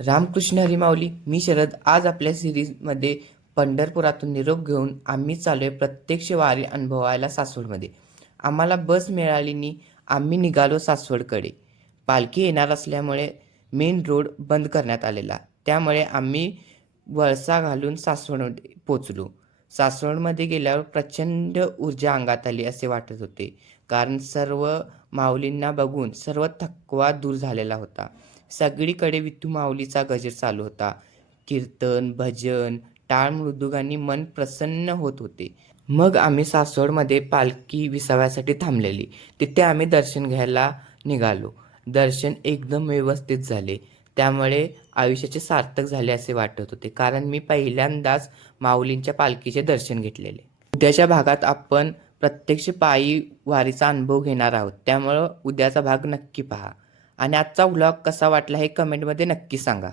रामकृष्ण हरी माऊली मी शरद आज आपल्या सिरीजमध्ये पंढरपुरातून निरोप घेऊन आम्ही चालू आहे प्रत्यक्ष वारी अनुभवायला सासवडमध्ये. आम्हाला बस मिळालीनी आम्ही निघालो सासवडकडे. पालखी येणार असल्यामुळे मेन रोड बंद करण्यात आलेला. त्यामुळे आम्ही वळसा घालून सासवडमध्ये पोचलो. सासवडमध्ये गेल्यावर प्रचंड ऊर्जा अंगात आली असे वाटत होते. कारण सर्व माऊलींना बघून सर्व थकवा दूर झालेला होता. सगळीकडे विठू माऊलीचा गजर चालू होता. कीर्तन भजन टाळ मृदुगांनी मन प्रसन्न होत होते. मग आम्ही सासवडमध्ये पालखी विसाव्यासाठी थांबलेली. तिथे आम्ही दर्शन घ्यायला निघालो. दर्शन एकदम व्यवस्थित झाले. त्यामुळे आयुष्याचे सार्थक झाले असे वाटत होते. कारण मी पहिल्यांदाच माऊलींच्या पालखीचे दर्शन घेतलेले. उद्याच्या भागात आपण प्रत्यक्ष पायी वारीचा अनुभव घेणार आहोत. त्यामुळं उद्याचा भाग नक्की पहा. आणि आजचा व्लॉग कसा वाटला हे कमेंटमध्ये नक्की सांगा.